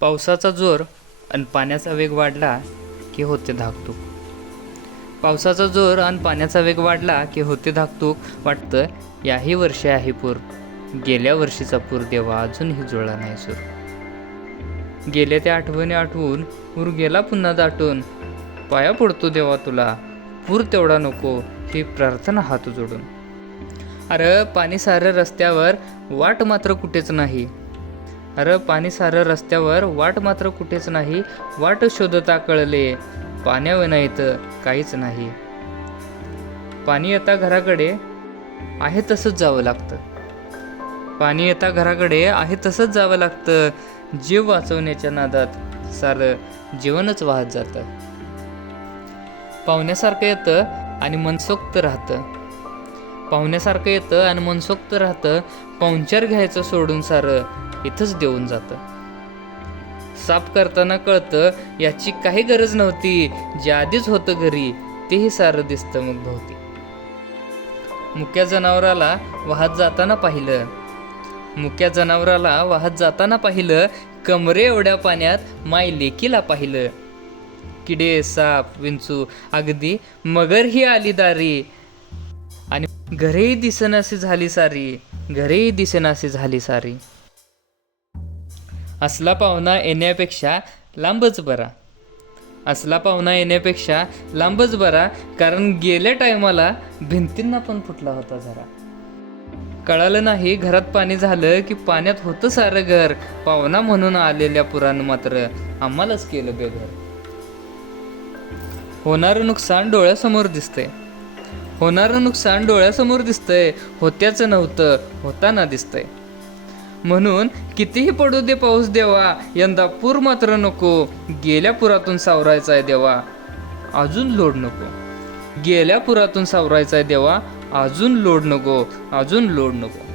पावसाचा जोर आणि पाण्याचा वेग वाढला की होते धाकधूक. पावसाचा जोर आणि पाण्याचा वेग वाढला की होते धाकधूक. वाटतं याही वर्षी आहे पूर. गेल्या वर्षीचा पूर देवा अजूनही जुळला नाही सूर. गेल्या त्या आठवणी आठवून पूर गेला पुन्हा दाटून. पाया पडतो देवा तुला, पूर तेवढा नको ही प्रार्थना हात जोडून. अरे पाणी सारं रस्त्यावर, वाट मात्र कुठेच नाही. अरे पाणी सारं रस्त्यावर, वाट मात्र कुठेच नाही. वाट शोधता कळले, पाण्याविना इथं काहीच नाही. पाणी येता घराकडे आहे तसंच जावं लागतं. पाणी येता घराकडे आहे तसंच जावं लागतं. जीव वाचवण्याच्या नादात सारं जीवनच वाहत जातं. पाहुण्यासारखं येतं आणि मनसोक्त राहतं. पाहुण्यासारखं येतं आणि मनसोक्त राहतं. पाहुणचार घ्यायचं सोडून सारं इथंच देऊन जातं. साफ करताना कळतं याची काही गरज नव्हती. जे आधीच होतं घरी तेही सारं दिसतं मग भोवती. मुक्या जनावराला वाहत जाताना पाहिलं. मुक्या जनावराला वाहत जाताना पाहिलं. कमरे एवढ्या पाण्यात माय लेकीला पाहिलं. किडे साप विंचू अगदी मगरही आली दारी. आणि घरेही दिसेनाशी झाली सारी. घरेही दिसेनाशी झाली सारी. असला पाहुणा येण्यापेक्षा लांबच बरा. असला पाहुणा येण्यापेक्षा लांबच बरा. कारण गेल्या टायमाला भिंतींना पण फुटला होता जरा. कळालं नाही घरात पाणी झालं की पाण्यात होतं सारं घर. पाहुणा म्हणून आलेल्या पुरानं मात्र आम्हालाच केलं बेघर. होणारं नुकसान डोळ्यासमोर दिसतंय. होणारं नुकसान डोळ्यासमोर दिसतंय. होत्याचं नव्हतं होताना दिसतंय. म्हणून कितीही पडू दे पाऊस देवा, यंदा पूर मात्र नको. गेल्या पुरातून सावरायचाय देवा, अजून लोड नको. गेल्या पुरातून सावरायचाय देवा, अजून लोड नको. अजून लोड नको.